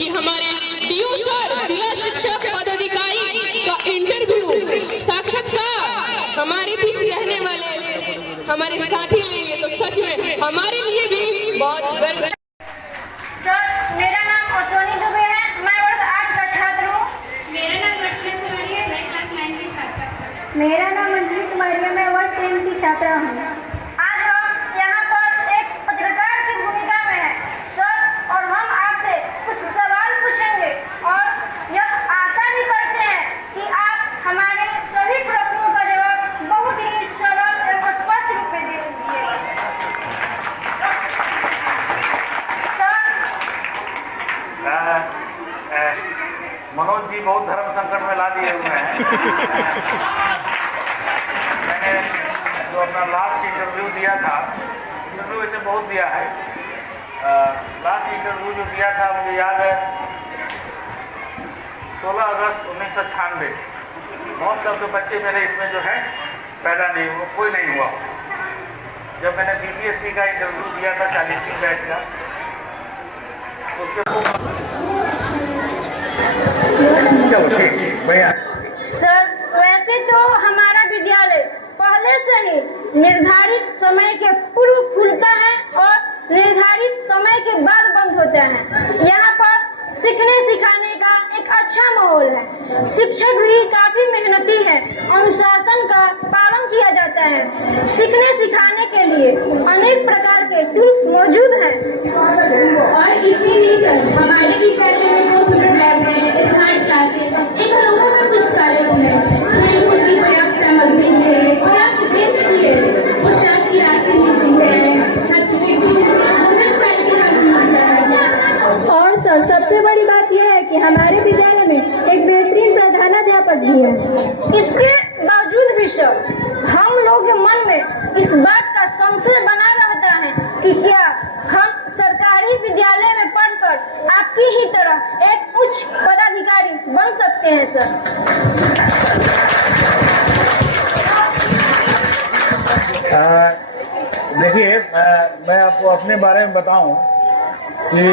कि हमारे do sir जिला शिक्षा पदाधिकारी का इंटरव्यू साक्षात्कार हमारे बीच रहने वाले हमारे साथी लेंगे तो सच में हमारे लिए भी बहुत गर्व है। सर, मेरा नाम अश्विनी दुबे है। मैं वर्ग 8 का छात्र हूँ। मेरा नाम वर्षा कुमारी है। मैं क्लास 9 की छात्रा हूँ। मेरा नाम अंजलि कुमारी है। मैं वर्ग 10 की छात्रा हूँ। आज हम यहाँ पर एक पत्रकार की भूमिका में हैं सर, और हम आपसे कुछ सवाल पूछेंगे और यह आशा भी करते हैं कि आप हमारे सभी प्रश्नों का जवाब बहुत ही सरल एवं स्पष्ट रूप में दे दीजिएगा। मनोज जी बहुत धर्म संकट में ला दिए हुए हैं। मैंने जो अपना लास्ट इंटरव्यू दिया था, इंटरव्यू वैसे बहुत दिया है, लास्ट इंटरव्यू जो दिया था मुझे याद है 16 अगस्त 1996। बहुत सारे बच्चे मेरे इसमें जो है पैदा नहीं हुआ, कोई नहीं हुआ। जब मैंने बीपीएससी का इंटरव्यू दिया था 40वीं बैच का, तो उसके सर, वैसे तो हमारा विद्यालय पहले से ही निर्धारित समय के पूर्व खुलता है और निर्धारित समय के बाद बंद होता है। यहाँ पर सीखने सिखाने का एक अच्छा माहौल है। शिक्षक भी काफी मेहनती है। अनुशासन का पालन किया जाता है। सीखने सिखाने के लिए अनेक प्रकार के टूल्स मौजूद हैं। और इतनी नहीं सर, हमारे विद्यालय में कंप्यूटर लैब है, स्मार्ट क्लासेस, एक अनोखा सा पुस्तकालय है, खेलकूद की पर्याप्त सामग्री है, पर्याप्त बेंच भी है, पोशाक की राशि मिलती है, सर्टिफिकेट भी मिलती है, भोजन क्वालिटी का भी मिलता है। और सर, सबसे बड़ी बात यह है कि हमारे विद्यालय में एक बेहतरीन प्रधानाध्यापक भी है। इसके बावजूद भी सर, हम लोग के मन में इस बात का संशय बना रहता है कि क्या हम सरकारी विद्यालय में पढ़कर आपकी ही तरह एक उच्च पदाधिकारी बन सकते हैं सर? देखिए, मैं आपको अपने बारे में बताऊं कि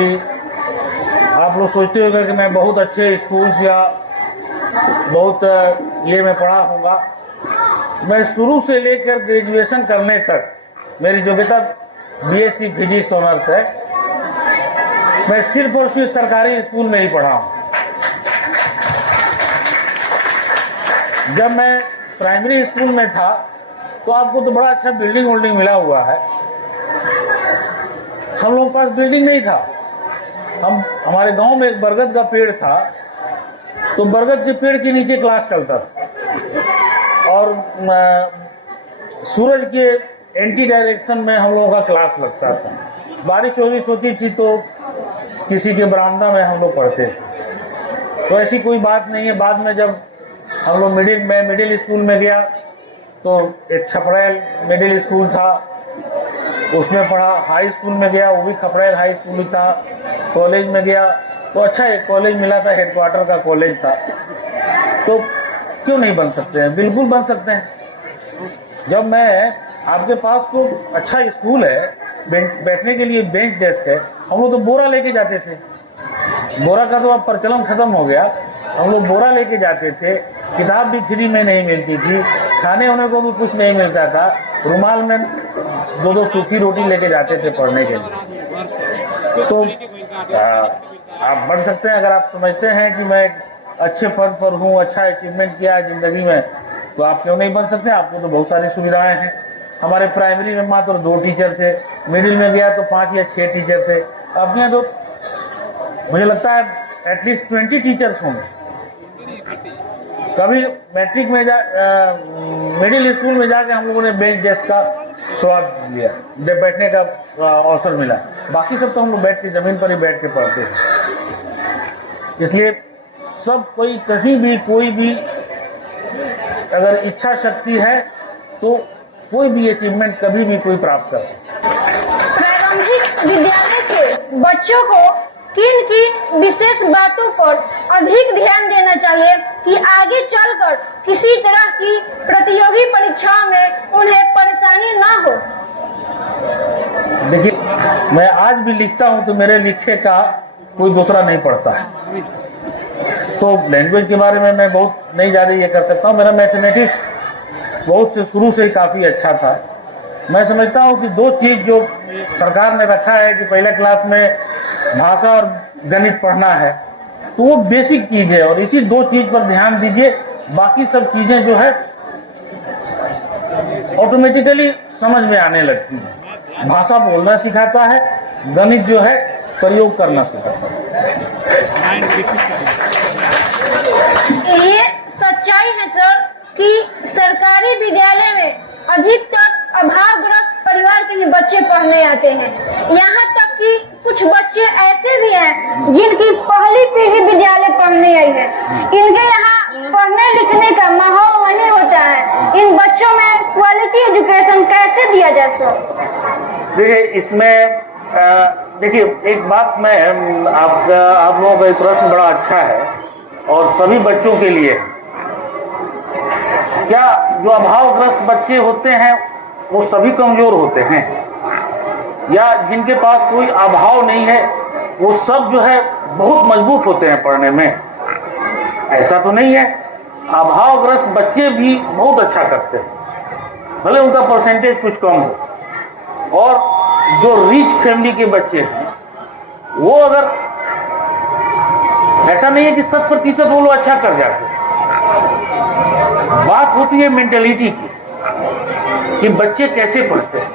आप लोग सोचते होंगे कि मैं बहुत अच्छे स्कूल या बहुत ये मैं पढ़ा होगा। मैं शुरू से लेकर ग्रेजुएशन करने तक मेरी योग्यता बीएससी फिजिक्स ऑनर्स है। मैं सिर्फ और सिर्फ सरकारी स्कूल में ही पढ़ा हूँ। जब मैं प्राइमरी स्कूल में था तो आपको तो बड़ा अच्छा बिल्डिंग वोल्डिंग मिला हुआ है। हम लोगों के पास बिल्डिंग नहीं था। हमारे गांव में एक बरगद का पेड़ था, तो बरगद के पेड़ के नीचे क्लास चलता था और सूरज के एंटी डायरेक्शन में हम लोगों का क्लास लगता था। बारिश होती थी तो किसी के बरामदा में हम लोग पढ़ते थे। तो ऐसी कोई बात नहीं है। बाद में जब हम लोग मिडिल स्कूल में गया तो एक छपड़ैल मिडिल स्कूल था, उसमें पढ़ा। हाई स्कूल में गया, वो भी खपड़ैल हाई स्कूल था। कॉलेज में गया तो अच्छा एक कॉलेज मिला था, हेडक्वार्टर का कॉलेज था। तो क्यों नहीं बन सकते हैं? बिल्कुल बन सकते हैं। जब मैं आपके पास तो अच्छा स्कूल है, बैठने के लिए बेंच डेस्क है, हम लोग तो बोरा लेके जाते थे। बोरा का तो अब प्रचलन खत्म हो गया। हम लोग बोरा लेके जाते थे। किताब भी फ्री में नहीं मिलती थी, खाने होने को भी कुछ नहीं मिलता था। रुमाल में 2-2 सूखी रोटी लेके जाते थे पढ़ने के लिए। तो आप बढ़ सकते हैं अगर आप समझते हैं कि मैं अच्छे पद पर हूँ, अच्छा अचीवमेंट किया है जिंदगी में, तो आप क्यों नहीं बन सकते? आपको तो बहुत सारी सुविधाएं हैं। हमारे प्राइमरी में मात्र 2 टीचर थे, मिडिल में गया तो 5 या 6 टीचर थे। अपने यहाँ तो मुझे लगता है एटलीस्ट 20 टीचर्स होंगे। कभी मैट्रिक में मिडिल स्कूल में जाके हम लोगों ने बेंच डेस्क का स्वाद लिया, जब बैठने का अवसर मिला। बाकी सब तो हम लोग बैठ के जमीन पर ही बैठ के पढ़ते हैं। इसलिए सब कोई कहीं भी कोई भी अगर इच्छा शक्ति है तो कोई भी अचीवमेंट कभी भी कोई प्राप्त कर सकता है। प्रारंभिक विद्यालय के बच्चों को किन की विशेष बातों पर अधिक ध्यान देना चाहिए कि आगे चलकर किसी तरह की प्रतियोगी परीक्षाओं में उन्हें परेशानी ना हो? देखिए, मैं आज भी लिखता हूं तो मेरे लिखे का कोई दूसरा नहीं पढ़ता है। तो लैंग्वेज के बारे में मैं बहुत नहीं ज़्यादा ये कर सकता हूँ। मेरा मैथमेटिक्स बहुत से शुरू से ही काफ़ी अच्छा था। मैं समझता हूँ कि दो चीज़ जो सरकार ने रखा है कि पहले क्लास में भाषा और गणित पढ़ना है, तो वो बेसिक चीज़ है और इसी दो चीज़ पर ध्यान दीजिए, बाकी सब चीज़ें जो है ऑटोमेटिकली समझ में आने लगती है। भाषा बोलना सिखाता है, गणित जो है प्रयोग करना सिखाता है। ये सच्चाई है सर कि सरकारी विद्यालय में अधिकतर अभावग्रस्त परिवार के ही बच्चे पढ़ने आते हैं। यहाँ तक कि कुछ बच्चे ऐसे भी हैं जिनकी पहली पीढ़ी विद्यालय पढ़ने आई है। इनके यहाँ पढ़ने लिखने का माहौल वही होता है। इन बच्चों में क्वालिटी एजुकेशन कैसे दिया जाए सर? देखिए, इसमें देखिए एक बात मैं आप लोगों का एक प्रश्न बड़ा अच्छा है और सभी बच्चों के लिए। क्या जो अभावग्रस्त बच्चे होते हैं वो सभी कमजोर होते हैं, या जिनके पास कोई अभाव नहीं है वो सब जो है बहुत मजबूत होते हैं पढ़ने में? ऐसा तो नहीं है। अभावग्रस्त बच्चे भी बहुत अच्छा करते हैं, भले उनका परसेंटेज कुछ कम हो। और जो रिच फैमिली के बच्चे हैं वो अगर, ऐसा नहीं है कि 100% वो लोग अच्छा कर जाते हैं। बात होती है मेंटेलिटी की कि बच्चे कैसे पढ़ते हैं।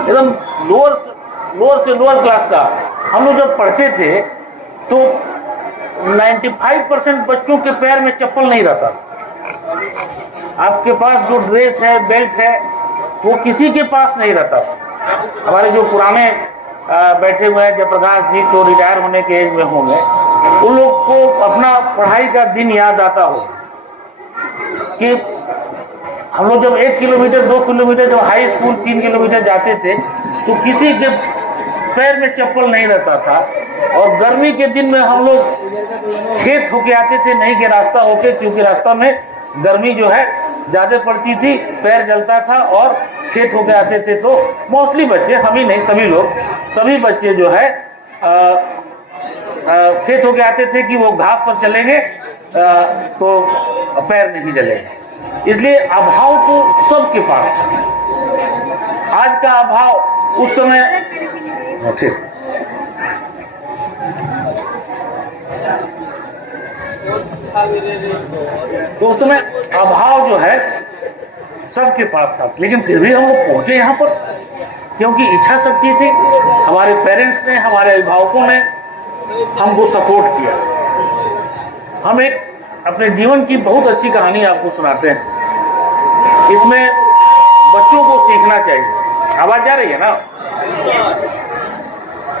एकदम लोअर से लोअर क्लास का हम लोग जब पढ़ते थे तो 95% बच्चों के पैर में चप्पल नहीं रहता। आपके पास जो ड्रेस है, बेल्ट है, वो किसी के पास नहीं रहता। हमारे जो पुराने बैठे हुए हैं जयप्रकाश जी, जो रिटायर होने के एज में होंगे, उन लोग को अपना पढ़ाई का दिन याद आता हो कि हम लोग जब 1 किलोमीटर 2 किलोमीटर जब हाई स्कूल 3 किलोमीटर जाते थे तो किसी के पैर में चप्पल नहीं रहता था। और गर्मी के दिन में हम लोग खेत होके आते थे, नहीं के रास्ता होके, क्योंकि रास्ता में गर्मी जो है ज्यादा पड़ती थी, पैर जलता था और खेत होके आते थे। तो मोस्टली बच्चे, हम ही नहीं सभी लोग, सभी बच्चे जो है खेत होके आते थे कि वो घास पर चलेंगे तो पैर नहीं जलेगा। इसलिए अभाव तो सबके पास था। आज का अभाव उस समय ठीक, तो उस समय अभाव जो है सबके पास था, लेकिन फिर भी हम लोग पहुंचे यहाँ पर क्योंकि इच्छा शक्ति थी। हमारे पेरेंट्स ने, हमारे अभिभावकों ने हमको सपोर्ट किया। हम एक अपने जीवन की बहुत अच्छी कहानी आपको सुनाते हैं। इसमें बच्चों को सीखना चाहिए। आवाज जा रही है ना?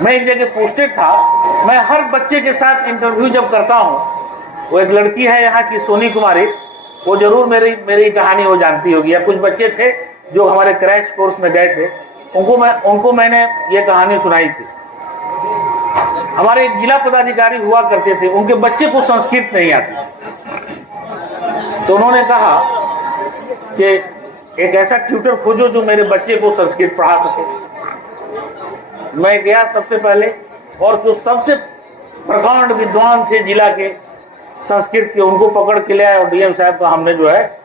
मैं एक जगह पोस्टेड था। मैं हर बच्चे के साथ इंटरव्यू जब करता हूँ, वो एक लड़की है यहाँ की, सोनी कुमारी, वो जरूर मेरी कहानी वो जानती होगी। या कुछ बच्चे थे जो हमारे क्रैश कोर्स में गए थे, उनको मैंने ये कहानी सुनाई थी। हमारे एक जिला पदाधिकारी हुआ करते थे, उनके बच्चे को संस्कृत नहीं आती, तो उन्होंने कहा कि एक ऐसा ट्यूटर खोजो जो मेरे बच्चे को संस्कृत पढ़ा सके। मैं गया सबसे पहले, और जो सबसे प्रकांड विद्वान थे जिला के संस्कृत के, उनको पकड़ के ले आए और डीएम साहब का हमने जो है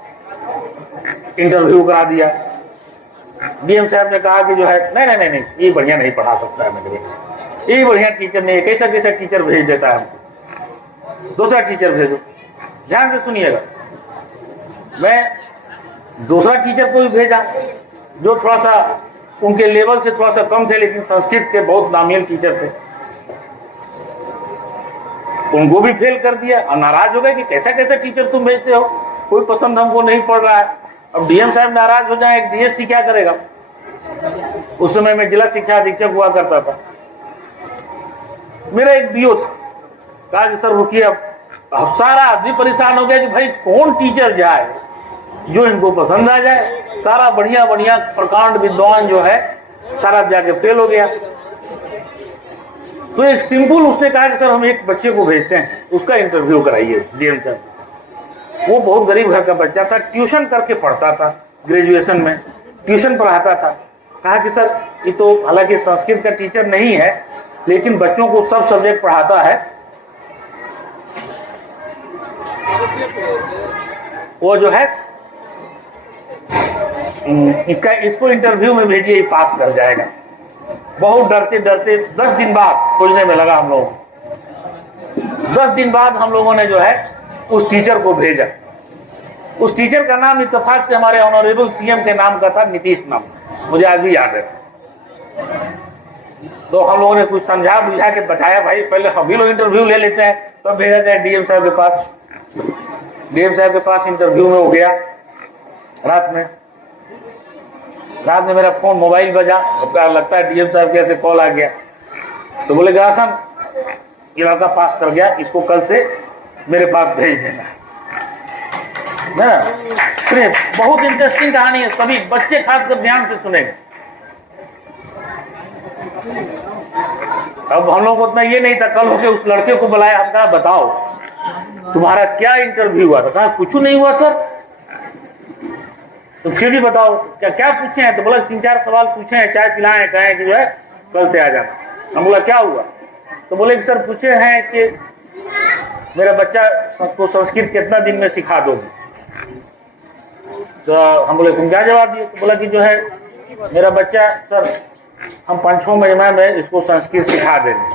इंटरव्यू करा दिया। डीएम साहब ने कहा कि जो है नहीं, ये बढ़िया नहीं पढ़ा सकता है मेरे, ये बढ़िया टीचर नहीं है, कैसा टीचर भेज देता है हमको, दूसरा टीचर भेजो। ध्यान से सुनिएगा, मैं दूसरा टीचर को भी भेजा जो थोड़ा सा उनके लेवल से थोड़ा सा कम थे, लेकिन संस्कृत के बहुत नामियल टीचर थे। उनको भी फेल कर दिया और नाराज हो गए कि कैसा टीचर तुम भेजते हो, कोई पसंद हमको नहीं पड़ रहा है। अब डीएम साहब नाराज हो जाए, डीएससी क्या करेगा? उस समय मैं जिला शिक्षा अधीक्षक हुआ करता था। मेरा एक बीओ था, कहा कि सर रुकिए, अब सारा आदमी परेशान हो गया कि भाई कौन टीचर जाए जो इनको पसंद आ जाए। सारा बढ़िया प्रकांड विद्वान जो है सारा जाके फेल हो गया। तो एक सिंपल उसने कहा कि सर हम एक बच्चे को भेजते हैं, उसका इंटरव्यू कराइए डीएम साहब। वो बहुत गरीब घर का बच्चा था, ट्यूशन करके पढ़ता था, ग्रेजुएशन में ट्यूशन पढ़ाता था। कहा कि सर ये तो हालांकि संस्कृत का टीचर नहीं है, लेकिन बच्चों को सब सब्जेक्ट पढ़ाता है। वो जो है इसको इंटरव्यू में भेजिए, ये पास कर जाएगा। बहुत डरते डरते 10 दिन बाद खोजने में लगा हम लोग। 10 दिन बाद हम लोगों ने जो है उस टीचर को भेजा। उस टीचर का नाम इत्तेफाक से हमारे ऑनरेबल सीएम के नाम का था, नीतीश नाम, मुझे आज भी याद है। तो हम लोगों ने कुछ समझा बुझा के बताया, भाई पहले हम भी लोग इंटरव्यू ले लेते हैं, तब भेजा जाए डीएम साहब के पास। डीएम साहब के पास इंटरव्यू में हो गया। रात में मेरा फोन मोबाइल बजा, लगता है डीएम साहब के ऐसे कॉल आ गया। तो बोले गासन, ये लड़का पास कर गया, इसको कल से मेरे पास भेज देना ना। बहुत इंटरेस्टिंग कहानी है, सभी बच्चे खासकर ध्यान से सुनेंगे। अब हम लोग को उतना ये नहीं था, कल होके उस लड़के को बुलाया, हम कहा बताओ तुम्हारा क्या इंटरव्यू हुआ था? कहा कुछ नहीं हुआ सर। तो फिर भी बताओ क्या क्या पूछे हैं? तो बोला 3-4 सवाल पूछे हैं, चाय पिलाएं, कहें कि जो है कल से आ जाना। हम बोला क्या हुआ? तो बोले कि सर पूछे हैं कि मेरा बच्चा को संस्कृत कितना दिन में सिखा दोगे? तो हम बोले तुम क्या जवाब दिए? तो बोला कि जो है मेरा बच्चा सर हम 5-6 महीने में इसको संस्कृत सिखा देंगे,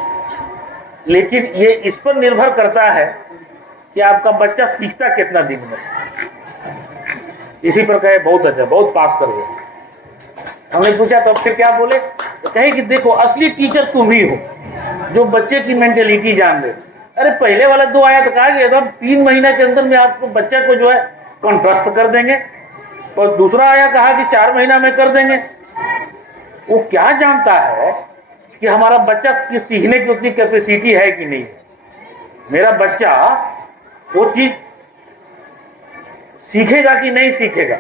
लेकिन ये इस पर निर्भर करता है कि आपका बच्चा सीखता कितना दिन में। इसी पर कहे बहुत अच्छा, बहुत पास कर गया। हमने पूछा तो फिर क्या बोले? तो कहे कि देखो असली टीचर तुम ही हो जो बच्चे की मेंटेलिटी जान ले। अरे पहले वाला 2 आया तो कहा कि एकदम 3 महीने के अंदर में आपको बच्चे को जो है कंट्रस्ट कर देंगे, और दूसरा आया कहा कि 4 महीना में कर देंगे। वो क्या जानता है कि हमारा बच्चा की सीखने की उतनी कैपेसिटी है कि नहीं। मेरा बच्चा वो चीज सीखेगा कि नहीं सीखेगा।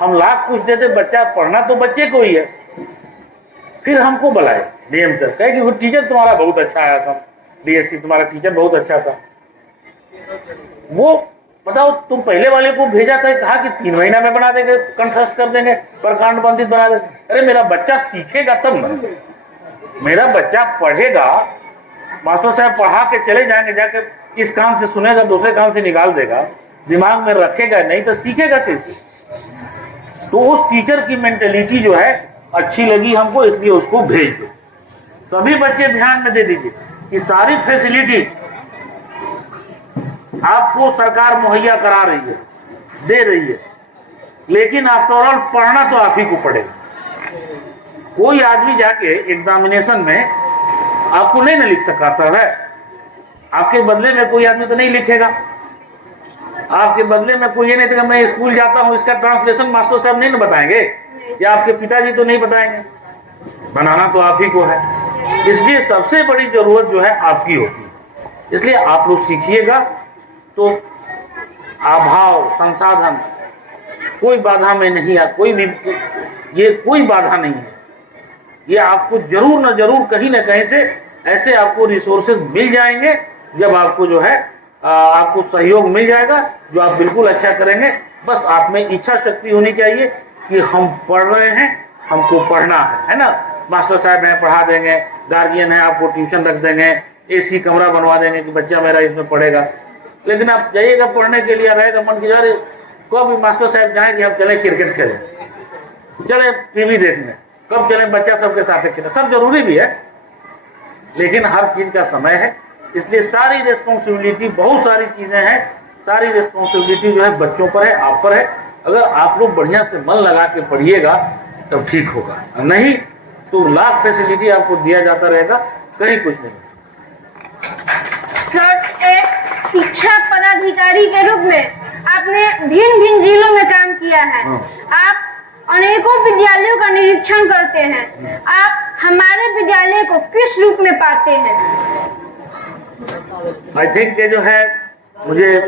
हम लाख पूछ देते, बच्चा पढ़ना तो बच्चे को ही है। फिर हमको बुलाए डीएम सर, कहे कि वो टीचर तुम्हारा बहुत अच्छा आया था, डीएससी तुम्हारा टीचर बहुत अच्छा था। वो बताओ तुम पहले वाले को भेजा था, कहा कि 3 महीना में बना देंगे, कंट्रस्ट कर देंगे, प्रकांड बंदित बना देंगे। अरे मेरा बच्चा सीखेगा तब ना, मेरा बच्चा पढ़ेगा, मास्टर साहब पढ़ा के चले जाएंगे, जाके इस कान से सुनेगा दूसरे कान से निकाल देगा, दिमाग में रखेगा नहीं तो सीखेगा कैसे? तो उस टीचर की मेंटेलिटी जो है अच्छी लगी हमको, इसलिए उसको भेज दो। सभी बच्चे ध्यान में दे दीजिए कि सारी फैसिलिटी आपको सरकार मुहैया करा रही है, दे रही है, लेकिन आफ्टर ऑल पढ़ना तो आप ही को पड़ेगा। कोई आदमी जाके एग्जामिनेशन में आपको नहीं ना लिख सकता है, आपके बदले में कोई आदमी तो नहीं लिखेगा। आपके बदले में कोई ये नहीं था, मैं स्कूल जाता हूं इसका ट्रांसलेशन मास्टर साहब नहीं ना बताएंगे, या आपके पिताजी तो नहीं बताएंगे, बनाना तो आप ही को है। इसलिए सबसे बड़ी जरूरत जो है आपकी होती है। इसलिए आप लोग सीखिएगा तो अभाव संसाधन कोई बाधा में नहीं है, कोई भी ये कोई बाधा नहीं है। ये आपको जरूर न जरूर कहीं ना कहीं से ऐसे आपको रिसोर्सेज मिल जाएंगे, जब आपको जो है आपको सहयोग मिल जाएगा, जो आप बिल्कुल अच्छा करेंगे। बस आप में इच्छा शक्ति होनी चाहिए कि हम पढ़ रहे हैं, हमको पढ़ना है ना। मास्टर साहब हैं पढ़ा देंगे, गार्जियन है आपको ट्यूशन रख देंगे, एसी कमरा बनवा देंगे कि बच्चा मेरा इसमें पढ़ेगा। लेकिन आप जाइएगा पढ़ने के लिए, रहेगा मन की जा रही कब मास्टर साहब जाएंगे हम चले क्रिकेट खेलें, चले टीवी देखने, कब चले बच्चा सबके साथ खेलें। सब जरूरी भी है, लेकिन हर चीज का समय है। इसलिए सारी रिस्पॉन्सिबिलिटी, बहुत सारी चीजें हैं, सारी रिस्पॉन्सिबिलिटी जो है बच्चों पर है, आप पर है। अगर आप लोग बढ़िया से मन लगा के पढ़िएगा तब ठीक होगा, नहीं तो लाख फैसिलिटी आपको दिया जाता रहेगा, कहीं कुछ नहीं। सर, एक शिक्षा पदाधिकारी के रूप में आपने भिन्न भिन्न जिलों में काम किया है। आप अनेकों विद्यालयों का निरीक्षण करते हैं। आप हमारे विद्यालय को किस रूप में पाते हैं? आई थिंक ये जो है मुझे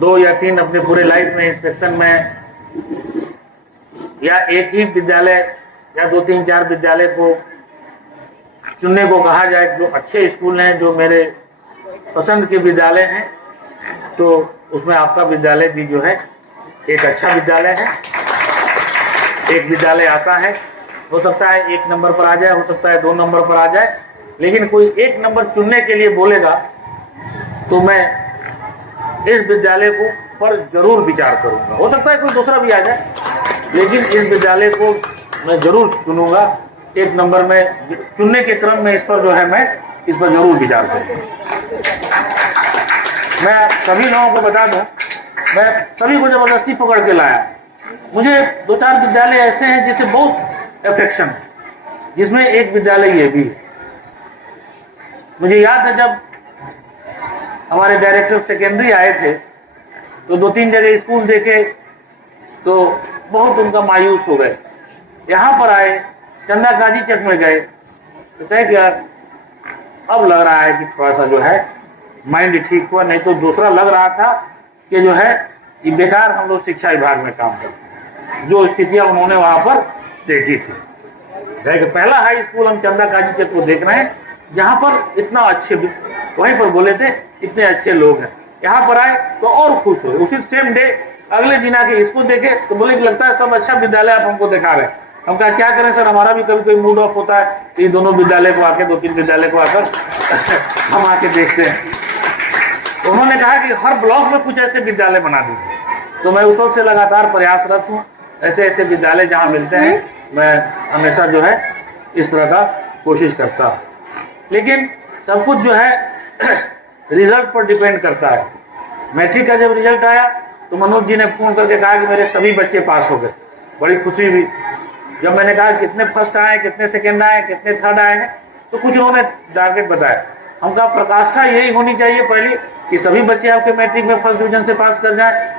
2 या 3 अपने पूरे लाइफ में इंस्पेक्शन में, या एक ही विद्यालय या 2, 3, 4 विद्यालय को चुनने को कहा जाए जो अच्छे स्कूल हैं, जो मेरे पसंद के विद्यालय हैं, तो उसमें आपका विद्यालय भी जो है एक अच्छा विद्यालय है। एक विद्यालय आता है, हो सकता है 1 नंबर पर आ जाए, हो सकता है 2 नंबर पर आ जाए, लेकिन कोई एक नंबर चुनने के लिए बोलेगा तो मैं इस विद्यालय को पर जरूर विचार करूंगा। हो सकता है कोई दूसरा भी आ जाए, लेकिन इस विद्यालय को मैं जरूर चुनूंगा। एक नंबर में चुनने के क्रम में इस पर जो है मैं इस पर जरूर विचार करूंगा। मैं सभी लोगों को बता दूं, मैं सभी को जबरदस्ती पकड़ के लाया। मुझे 2-4 विद्यालय ऐसे हैं जिसे बहुत अफेक्शन है, जिसमें एक विद्यालय ये भी है। मुझे याद है जब हमारे डायरेक्टर सेकेंडरी आए थे तो 2-3 जगह स्कूल देखे तो बहुत उनका मायूस हो गए। यहाँ पर आए, चंदा काजी चक में गए तो कहे कि यार अब लग रहा है कि थोड़ा सा जो है माइंड ठीक हुआ, नहीं तो दूसरा लग रहा था कि जो है कि बेकार हम लोग शिक्षा विभाग में काम करते। जो स्थितियां उन्होंने वहां पर देखी थी, पहला हाई स्कूल हम चंदा काजी चक को देख रहे हैं जहां पर इतना अच्छे, वहीं पर बोले थे इतने अच्छे लोग हैं। यहाँ पर आए तो और खुश हुए। उसी सेम डे अगले दिन आके इसको देखे तो बोले कि लगता है सब अच्छा विद्यालय आप हमको दिखा रहे हैं। हम कहा क्या करें सर, हमारा भी कभी कोई मूड ऑफ होता है, ये दोनों विद्यालय को आके 2-3 विद्यालय को आकर हम आके देखते हैं। तो उन्होंने कहा कि हर ब्लॉक में कुछ ऐसे विद्यालय बना दीजिए। तो मैं उस वक्त से लगातार प्रयासरत हूँ, ऐसे ऐसे विद्यालय जहाँ मिलते हैं मैं हमेशा जो है इस तरह का कोशिश करता हूँ। लेकिन सब कुछ जो है रिजल्ट पर डिपेंड करता है। मैट्रिक का जब रिजल्ट आया तो मनोज जी ने फोन करके कहा कि मेरे सभी बच्चे पास हो गए। बड़ी खुशी हुई। जब मैंने कहा कितने फर्स्ट आए, कितने सेकंड आए, कितने थर्ड आए हैं, तो कुछ उन्होंने टारगेट बताया। हम कहा प्रकाष्ठा यही होनी चाहिए पहली कि सभी बच्चे आपके मैट्रिक में फर्स्ट डिवीजन से पास कर जाए।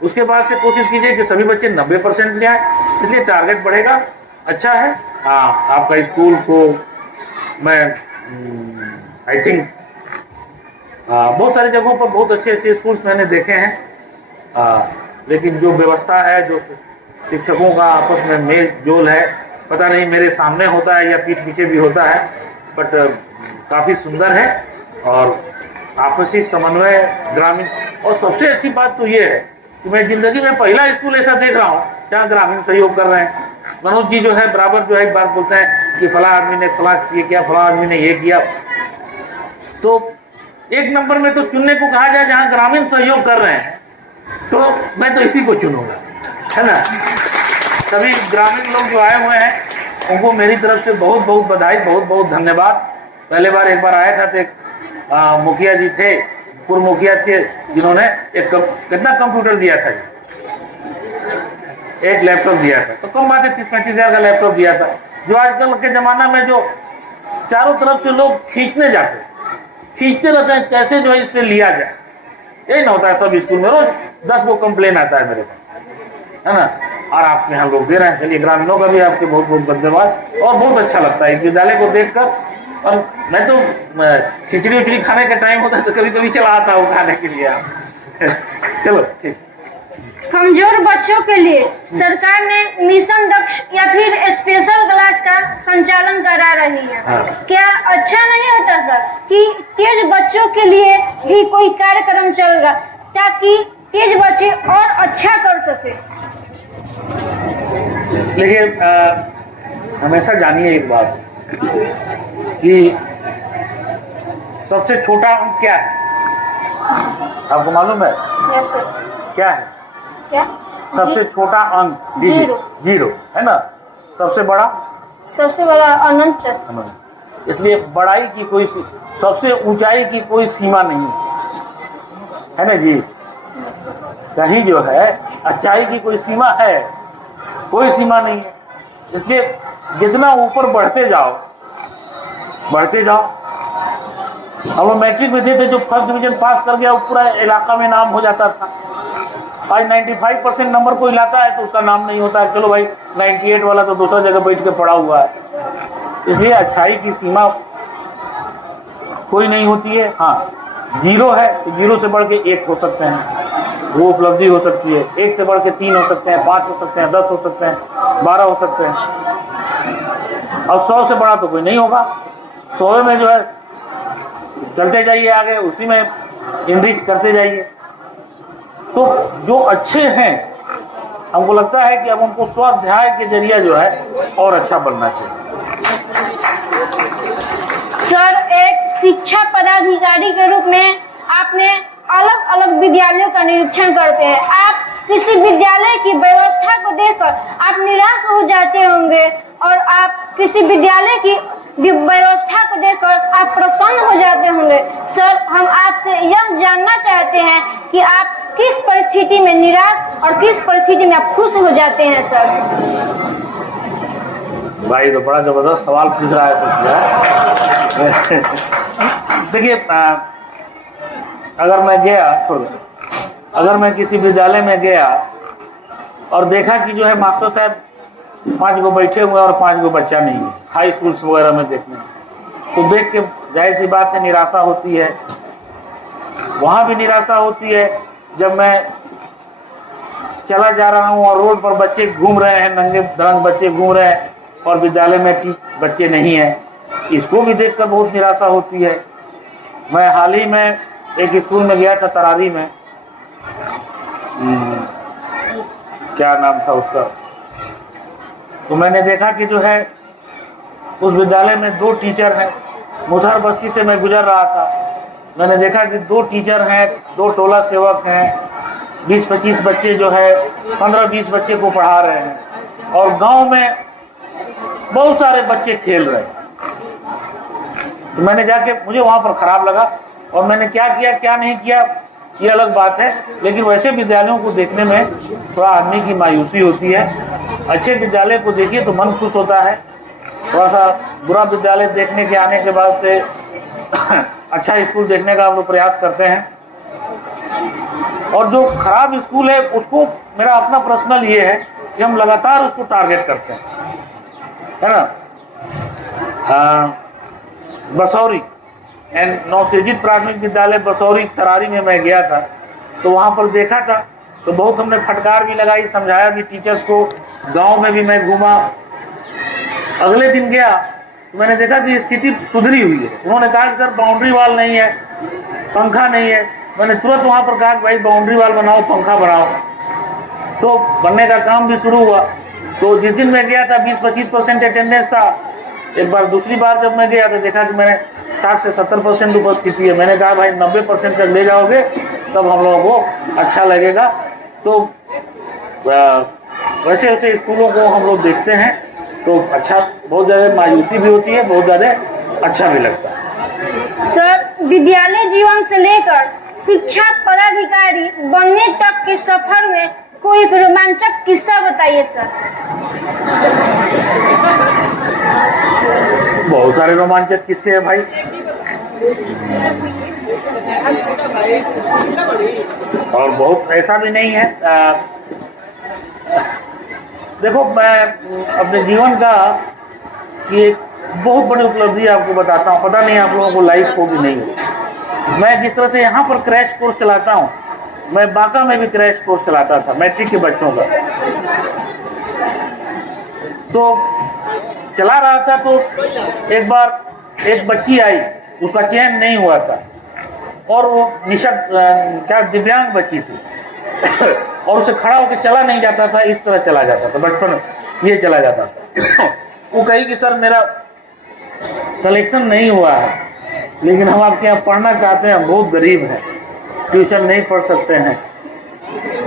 उसके बाद से कोशिश कीजिए कि सभी बच्चे 90% ले आए, इसलिए टारगेट बढ़ेगा। अच्छा है। हाँ, आपका स्कूल को मैं आई थिंक बहुत सारी जगहों पर बहुत अच्छे अच्छे स्कूल्स मैंने देखे हैं, लेकिन जो व्यवस्था है, जो शिक्षकों का आपस में मेल जोल है, पता नहीं मेरे सामने होता है या पीठ पीछे भी होता है, बट काफ़ी सुंदर है और आपसी समन्वय ग्रामीण। और सबसे अच्छी बात तो ये है कि मैं जिंदगी में पहला स्कूल ऐसा देख रहा हूँ जहाँ ग्रामीण सहयोग कर रहे हैं। मनोज जी जो है बराबर जो है एक बात बोलते हैं कि फला आदमी ने फला ये किया, फला आदमी ने ये किया। तो एक नंबर में तो चुनने को कहा जाए जहाँ ग्रामीण सहयोग कर रहे हैं, तो मैं तो इसी को चुनूंगा, है ना। सभी ग्रामीण लोग जो आए हुए हैं उनको मेरी तरफ से बहुत बहुत बधाई, बहुत बहुत धन्यवाद। पहले बार एक बार आया था तो एक मुखिया जी थे, पूर्व मुखिया थे, जिन्होंने एक कितना कंप्यूटर दिया था, एक लैपटॉप दिया था। तो कम बात है, 30-35 हज़ार का लैपटॉप दिया था, जो आजकल के जमाना में जो चारों तरफ से लोग खींचते रहते हैं कैसे जो है इससे लिया जाए। यही ना होता है सब स्कूल में, रोज 10 को कंप्लेन आता है मेरे पास, है ना। और आपके यहाँ लोग दे रहे हैं। चलिए ग्रामीणों का भी आपके बहुत बहुत धन्यवाद। और बहुत अच्छा लगता है इस विद्यालय को देखकर। और मैं तो खिचड़ी उचड़ी खाने का टाइम होता है तो कभी कभी चला आता हूँ खाने के लिए। चलो ठीक। कमजोर बच्चों के लिए सरकार ने मिशन दक्ष या फिर स्पेशल क्लास का संचालन करा रही है। हाँ। क्या अच्छा नहीं होता सर कि तेज बच्चों के लिए भी कोई कार्यक्रम चलेगा ताकि तेज बच्चे और अच्छा कर सके? देखिए हमेशा जानिए एक बात कि सबसे छोटा अंक क्या है, आपको मालूम है? Yes sir. क्या है? क्या? सबसे छोटा अंक जीरो है ना। सबसे बड़ा अनंत। इसलिए बड़ाई की कोई, सबसे ऊंचाई की कोई सीमा नहीं है ना जी। कहीं जो है अच्छाई की कोई सीमा है? कोई सीमा नहीं है। इसलिए जितना ऊपर बढ़ते जाओ हम लोग मैट्रिक में थे, जो फर्स्ट डिवीजन पास कर गया वो पूरा इलाका में नाम हो जाता था। आज 95% नंबर कोई लाता है तो उसका नाम नहीं होता है। चलो भाई 98 वाला तो दूसरा जगह बैठ के पड़ा हुआ है। इसलिए अच्छाई की सीमा कोई नहीं होती है। हाँ, जीरो है तो जीरो से बढ़ के 1 हो सकते हैं, वो उपलब्धि हो सकती है। 1 से बढ़ के 3 हो सकते हैं, 5 हो सकते हैं, 10 हो सकते हैं, 12 हो सकते हैं। और 100 से बड़ा तो कोई नहीं होगा। 100 में जो है चलते जाइए आगे, उसी में इनरिच करते जाइए। तो जो अच्छे हैं हमको लगता है कि अब उनको स्वाध्याय के जरिए जो है और अच्छा बनना चाहिए। सर, एक शिक्षा पदाधिकारी के रूप में आपने अलग अलग विद्यालयों का निरीक्षण करते हैं। आप किसी विद्यालय की व्यवस्था को देखकर आप निराश हो जाते होंगे और आप किसी विद्यालय की व्यवस्था को देखकर आप प्रसन्न हो जाते होंगे। सर, हम आपसे यह जानना चाहते हैं कि आप किस परिस्थिति में निराश और किस परिस्थिति में आप खुश हो जाते हैं। सर भाई तो बड़ा जबरदस्त सवाल पूछ रहा है। देखिए, अगर मैं किसी विद्यालय में गया और देखा कि जो है मास्टर साहब 5 गो बैठे हुए और 5 गो बच्चा नहीं है, हाई स्कूल्स वगैरह में देखने, तो देख के जाहिर सी बात है निराशा होती है। वहाँ भी निराशा होती है जब मैं चला जा रहा हूँ और रोड पर बच्चे घूम रहे हैं, नंगे धड़ंग बच्चे घूम रहे हैं और विद्यालय में बच्चे नहीं हैं, इसको भी देखकर बहुत निराशा होती है। मैं हाल ही में एक स्कूल में गया था तरारी में, क्या नाम था उसका, तो मैंने देखा कि जो है उस विद्यालय में 2 टीचर हैं। मुसहर बस्ती से मैं गुजर रहा था, मैंने देखा कि 2 टीचर हैं, 2 टोला सेवक हैं, 20-25 बच्चे जो है 15-20 बच्चे को पढ़ा रहे हैं और गांव में बहुत सारे बच्चे खेल रहे हैं। तो मैंने जाके, मुझे वहां पर खराब लगा और मैंने क्या किया क्या नहीं किया ये अलग बात है, लेकिन वैसे विद्यालयों को देखने में थोड़ा आदमी की मायूसी होती है। अच्छे विद्यालय को देखिए तो मन खुश होता है, थोड़ा सा बुरा विद्यालय देखने के आने के बाद से अच्छा स्कूल देखने का हम लोग प्रयास करते हैं। और जो खराब स्कूल है उसको, मेरा अपना पर्सनल ये है कि हम लगातार उसको टारगेट करते हैं, है ना। बसौरी एंड नौसेजित प्राथमिक विद्यालय बसौरी तरारी में मैं गया था, तो वहाँ पर देखा था तो बहुत हमने फटकार भी लगाई, समझाया भी टीचर्स को। गांव में भी मैं घूमा। अगले दिन गया तो मैंने देखा कि स्थिति सुधरी हुई है। उन्होंने कहा कि सर बाउंड्री वॉल नहीं है, पंखा नहीं है। मैंने तुरंत वहाँ पर कहा कि भाई बाउंड्री वॉल बनाओ, पंखा बनाओ, तो बनने का काम भी शुरू हुआ। तो जिस दिन मैं गया था 20-25% अटेंडेंस था। एक बार दूसरी बार जब मैं गया तो देखा कि मैंने 60 से 70% उपस्थिति है। मैंने कहा भाई 90% तक ले जाओगे तब हम लोगों को अच्छा लगेगा। तो वैसे वैसे स्कूलों को हम लोग देखते हैं तो अच्छा, बहुत ज़्यादा मायूसी भी होती है, बहुत ज़्यादा अच्छा भी लगता है। सर, विद्यालय जीवन से लेकर शिक्षा पदाधिकारी बनने तक के सफर में कोई एक रोमांचक किस्सा बताइए सर। बहुत सारे रोमांचक किस्से हैं भाई। और बहुत ऐसा भी नहीं है। देखो, मैं अपने जीवन का की एक बहुत बड़ी उपलब्धि आपको बताता हूँ। पता नहीं आप लोगों को लाइफ होगी नहीं। मैं जिस तरह से यहाँ पर क्रैश कोर्स चलाता हूँ, मैं बांका में भी क्रैश कोर्स चलाता था मैट्रिक के बच्चों का। तो चला रहा था तो एक बार एक बच्ची आई, उसका चयन नहीं हुआ था और वो क्या दिव्यांग बच्ची थी और उसे खड़ा होकर चला नहीं जाता था, इस तरह चला जाता था, बचपन ये चला जाता था। वो कही कि सर मेरा सिलेक्शन नहीं हुआ है, लेकिन हम आपके यहाँ पढ़ना चाहते हैं, बहुत गरीब हैं, ट्यूशन नहीं पढ़ सकते हैं,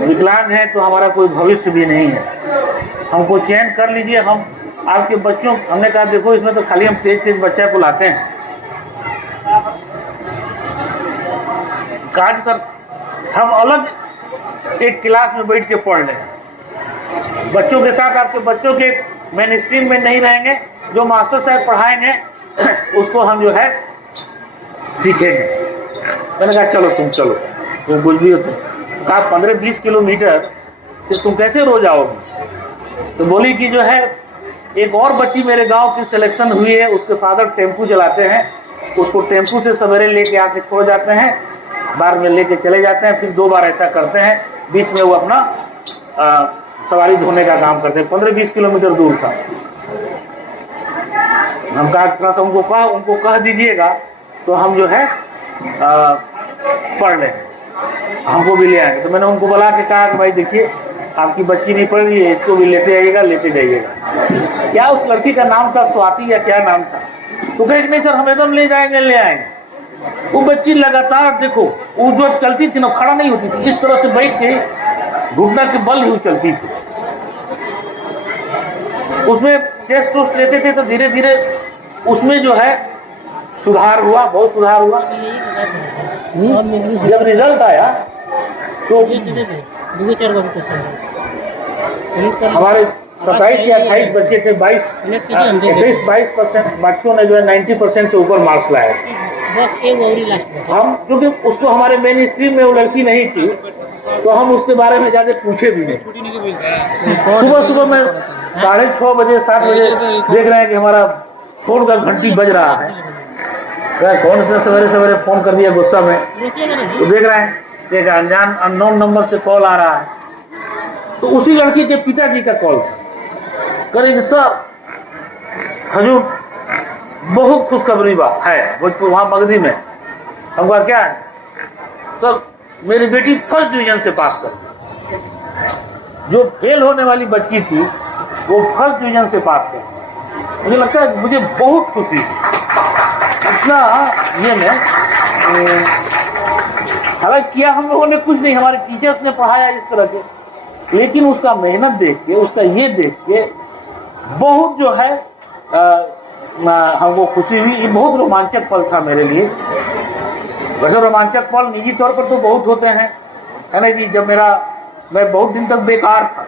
विकलांग हैं, तो हमारा कोई भविष्य भी नहीं है, हमको चयन कर लीजिए, हम आपके बच्चों। हमने कहा देखो इसमें तो खाली हम तेज बच्चा को लाते हैं। कहा कि सर हम अलग एक क्लास में बैठ के पढ़ लें, बच्चों के साथ आपके बच्चों के मेन स्ट्रीम में नहीं रहेंगे, जो मास्टर साहब पढ़ाएंगे उसको हम जो है सीखेंगे। मैंने कहा चलो तुम चलो, तुम कुछ भी हो। तुम कहा 15-20 किलोमीटर से तुम कैसे रोज आओगे? तो बोली कि जो है एक और बच्ची मेरे गांव की सिलेक्शन हुई है, उसके फादर टेम्पू चलाते हैं, उसको टेम्पू से सवेरे लेके आके छोड़ जाते हैं, बार में लेके चले जाते हैं, फिर 2 बार ऐसा करते हैं, बीच में वो अपना सवारी धोने का काम करते हैं। 15-20 किलोमीटर दूर था। हम कहा थोड़ा सा उनको कह दीजिएगा तो हम जो है पढ़ लें, हमको भी ले आएंगे। तो मैंने उनको बुला के कहा कि भाई देखिए आपकी बच्ची नहीं पढ़ रही है, इसको भी लेते आइएगा, लेते जाइएगा। क्या उस लड़की का नाम था, स्वाति या क्या नाम था, तो कहे कि नहीं सर हम एकदम ले जाएंगे ले आएंगे। वो बच्ची लगातार देखो, वो जो चलती थी ना, खड़ा नहीं होती थी, इस तरह से बैठ के घुटना के बल ही चलती थी। उसमें टेस्ट वोस्ट लेते थे तो धीरे धीरे उसमें जो है सुधार हुआ, बहुत सुधार हुआ। जब रिजल्ट आया तो हमारे 27 या 28 बच्चे थे, 22% बच्चों ने जो है 90% से ऊपर मार्क्स लाए। बस एक और ही लास्ट में हम क्योंकि उसको हमारे मेन स्ट्रीम में वो लड़की नहीं थी तो हम उसके बारे में ज्यादा पूछे भी नहीं। सुबह सुबह में 6:30 बजे 7 बजे देख रहे हैं कि हमारा फोन का घंटी बज रहा है। कौन इतने सवेरे सवेरे फोन कर दिया गुस्सा में, तो देख रहे हैं एक अननोन नंबर से कॉल आ रहा है। तो उसी लड़की के पिताजी का कॉल था, करेंगे सर हजूर बहुत खुशखबरी है भोजपुर वहां मगधी में। हम कहा क्या है सर, मेरी बेटी फर्स्ट डिवीजन से पास कर, जो फेल होने वाली बच्ची थी वो फर्स्ट डिवीजन से पास कर। मुझे लगता है मुझे बहुत खुशी इतना ये में हालांकि किया हम लोगों ने कुछ नहीं, हमारे टीचर्स ने पढ़ाया इस तरह के, लेकिन उसका मेहनत देख के, उसका ये देख के बहुत जो है हमको खुशी हुई। ये बहुत रोमांचक पल था मेरे लिए। वैसे रोमांचक पल निजी तौर पर तो बहुत होते हैं, है ना जी। जब मैं बहुत दिन तक बेकार था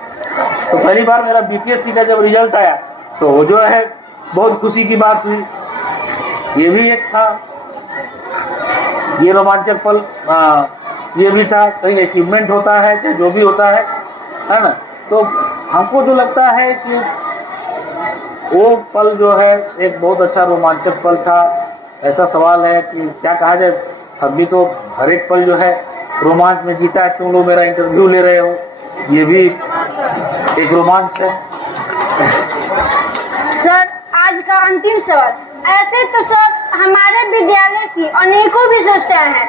तो पहली बार मेरा बीपीएससी का जब रिजल्ट आया तो वो जो है बहुत खुशी की बात हुई। ये भी एक था, ये रोमांचक पल ये भी था। कहीं अचीवमेंट होता है कि जो भी होता है ना, तो हमको जो लगता है कि वो पल जो है एक बहुत अच्छा रोमांचक पल था। ऐसा सवाल है कि क्या कहा जाए, हम भी तो हर एक पल जो है रोमांच में जीता है। तुम लोग मेरा इंटरव्यू ले रहे हो, ये भी एक रोमांच है। सर आज का अंतिम सवाल, ऐसे तो सर हमारे विद्यालय की अनेकों विशेषताएं हैं।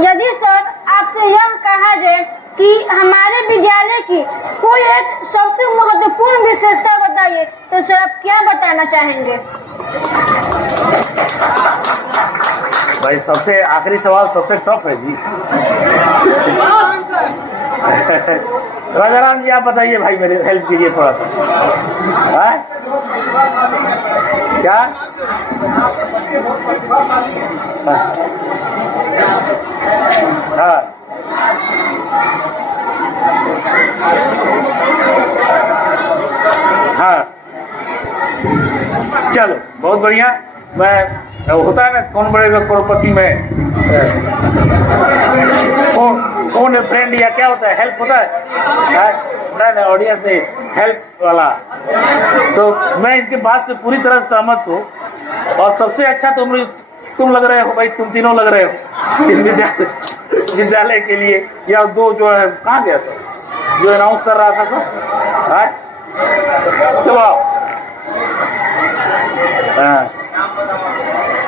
यदि सर आपसे यह कहा जाए कि हमारे विद्यालय की कोई एक सबसे महत्वपूर्ण विशेषता बताइए तो सर आप क्या बताना चाहेंगे? भाई सबसे आखिरी सवाल सबसे टफ है जी। राजाराम जी आप बताइए भाई, मेरे हेल्प कीजिए थोड़ा सा। है? क्या हाँ हाँ चलो बहुत बढ़िया। मैं होता है ना कौन बड़ेगा करोड़पति में कौन है फ्रेंड या क्या होता है, हेल्प होता है ना ऑडियंस में हेल्प वाला। तो मैं इनके बात से पूरी तरह सहमत हूँ। और सबसे अच्छा तुम लग रहे हो भाई, तुम तीनों लग रहे हो इस विद्यालय के लिए। या दो जो है कहाँ गया था जो अनाउंस कर रहा था सर, चलो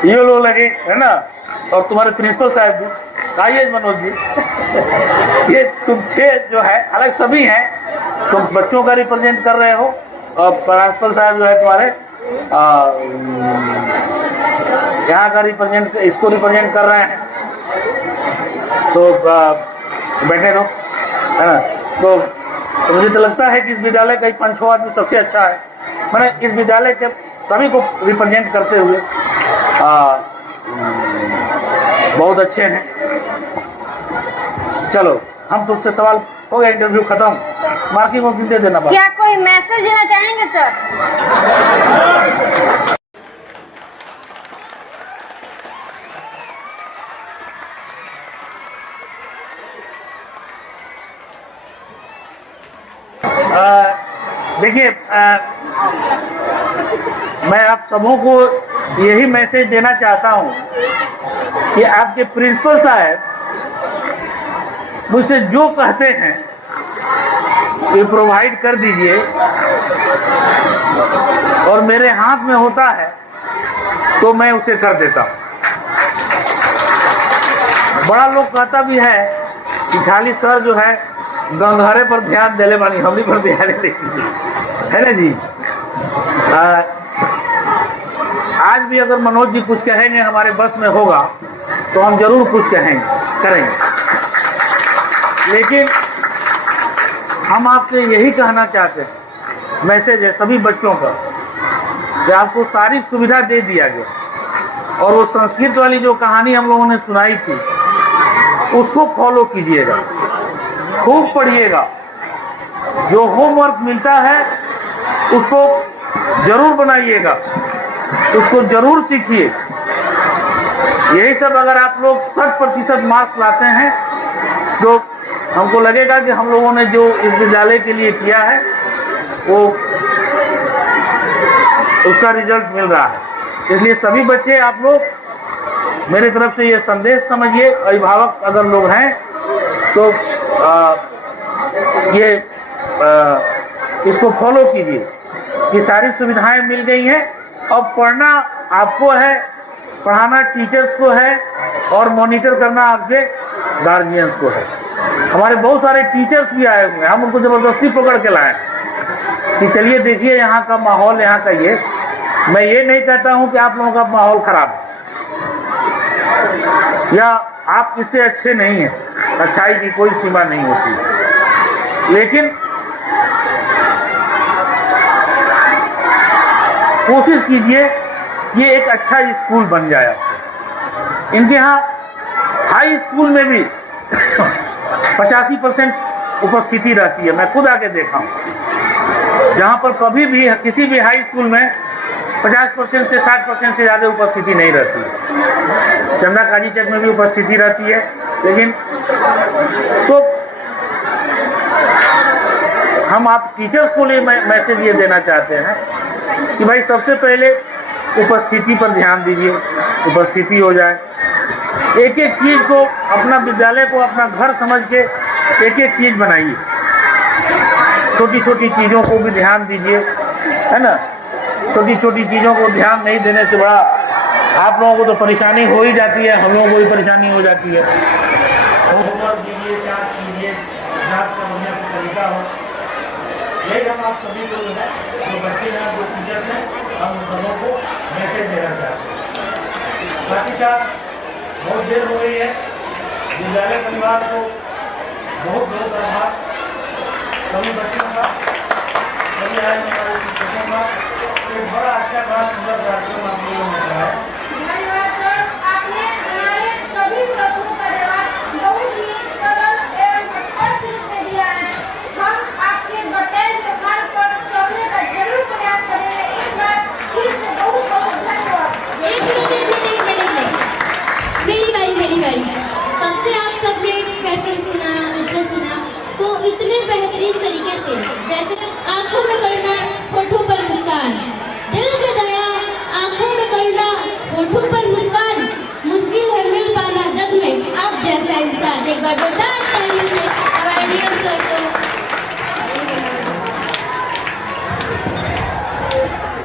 ये लोग लगे है ना। और तुम्हारे प्रिंसिपल साहब भी, आइए मनोज जी। ये तुम 6 जो है, हालांकि सभी हैं, तुम बच्चों का रिप्रेजेंट कर रहे हो और प्रिंसिपल साहब जो है तुम्हारे यहाँ का इसको रिप्रेजेंट कर रहे हैं। तो बैठे रहो है ना। तो मुझे तो लगता है कि इस विद्यालय का एक 5-6 आदमी सबसे अच्छा है। मैंने इस विद्यालय के सभी को रिप्रेजेंट करते हुए बहुत अच्छे हैं। चलो हम तुमसे सवाल हो गया, इंटरव्यू खत्म, मार्किंग वार्किंग दे देना। क्या कोई मैसेज देना चाहेंगे सर? देखिए मैं आप सबों को यही मैसेज देना चाहता हूँ कि आपके प्रिंसिपल साहब मुझसे जो कहते हैं ये प्रोवाइड कर दीजिए, और मेरे हाथ में होता है तो मैं उसे कर देता हूँ। बड़ा लोग कहता भी है कि खाली सर जो है गंगारे पर ध्यान देले बानी, हमनी पर ध्यान देती है ना जी। आज भी अगर मनोज जी कुछ कहेंगे हमारे बस में होगा तो हम जरूर कुछ करेंगे। लेकिन हम आपसे यही कहना चाहते हैं, मैसेज है सभी बच्चों का, कि आपको सारी सुविधा दे दिया गया और वो संस्कृत वाली जो कहानी हम लोगों ने सुनाई थी उसको फॉलो कीजिएगा, खूब पढ़िएगा, जो होमवर्क मिलता है उसको जरूर बनाइएगा, उसको जरूर सीखिए। यही सब अगर आप लोग 100% मार्क्स लाते हैं तो हमको लगेगा कि हम लोगों ने जो इस विद्यालय के लिए किया है वो उसका रिजल्ट मिल रहा है। इसलिए सभी बच्चे आप लोग मेरे तरफ से ये संदेश समझिए, अभिभावक अगर लोग हैं तो इसको फॉलो कीजिए कि सारी सुविधाएं मिल गई हैं। अब पढ़ना आपको है, पढ़ाना टीचर्स को है और मॉनिटर करना आपके गार्जियंस को है। हमारे बहुत सारे टीचर्स भी आए हुए हैं, हम उनको जबरदस्ती पकड़ के लाए कि चलिए देखिए यहाँ का माहौल, यहाँ का ये। मैं ये नहीं कहता हूँ कि आप लोगों का माहौल खराब है या आप इससे अच्छे नहीं हैं, अच्छाई की कोई सीमा नहीं होती, लेकिन कोशिश कीजिए ये एक अच्छा स्कूल बन जाए आपको। इनके यहाँ हाई स्कूल में भी 85% उपस्थिति रहती है, मैं खुद आके देखा हूँ, जहाँ पर कभी भी किसी भी हाई स्कूल में 50% से 60% से ज़्यादा उपस्थिति नहीं रहती है। चंदा काजी चक में भी उपस्थिति रहती है, लेकिन तो हम आप टीचर्स को लिए मैसेज ये देना चाहते हैं कि भाई सबसे पहले उपस्थिति पर ध्यान दीजिए, उपस्थिति हो जाए। एक एक चीज़ को, अपना विद्यालय को अपना घर समझ के एक एक चीज़ बनाइए, छोटी छोटी चीज़ों को भी ध्यान दीजिए, है ना। छोटी छोटी चीज़ों को ध्यान नहीं देने से बड़ा आप लोगों को तो परेशानी हो ही जाती है, हम लोगों को भी परेशानी हो जाती है। होमवर्क दीजिए, जांच कीजिए, जांच का बढ़िया तरीका हो, यही हम आप सभी को जो है, जो बच्चे हैं, जो टीचर्स हैं, हम सबों को मैसेज देना चाहते हैं। साथ ही साथ बहुत देर हो गई है, विद्यालय परिवार को बहुत बहुत आभार, सभी बच्चों का, सभी आए हमारे शिक्षकों का। एक बड़ा अच्छा बड़ा सुंदर कार्यक्रम आप लोगों ने कराया। धन्यवाद सर, आपने हमारे सभी प्रश्नों का जवाब बहुत ही सरल एवं स्पष्ट रूप में दिया है। हम आपके बताए हुए मार्ग पर चलने का जरूर प्रयास करेंगे। एक बार फिर से बहुत बहुत धन्यवाद। एक मिनट मेरी बारी। तब से आप सबने क्वेश्चन सुना, लेक्चर सुना, तो इतने बेहतरीन तरीके से जैसे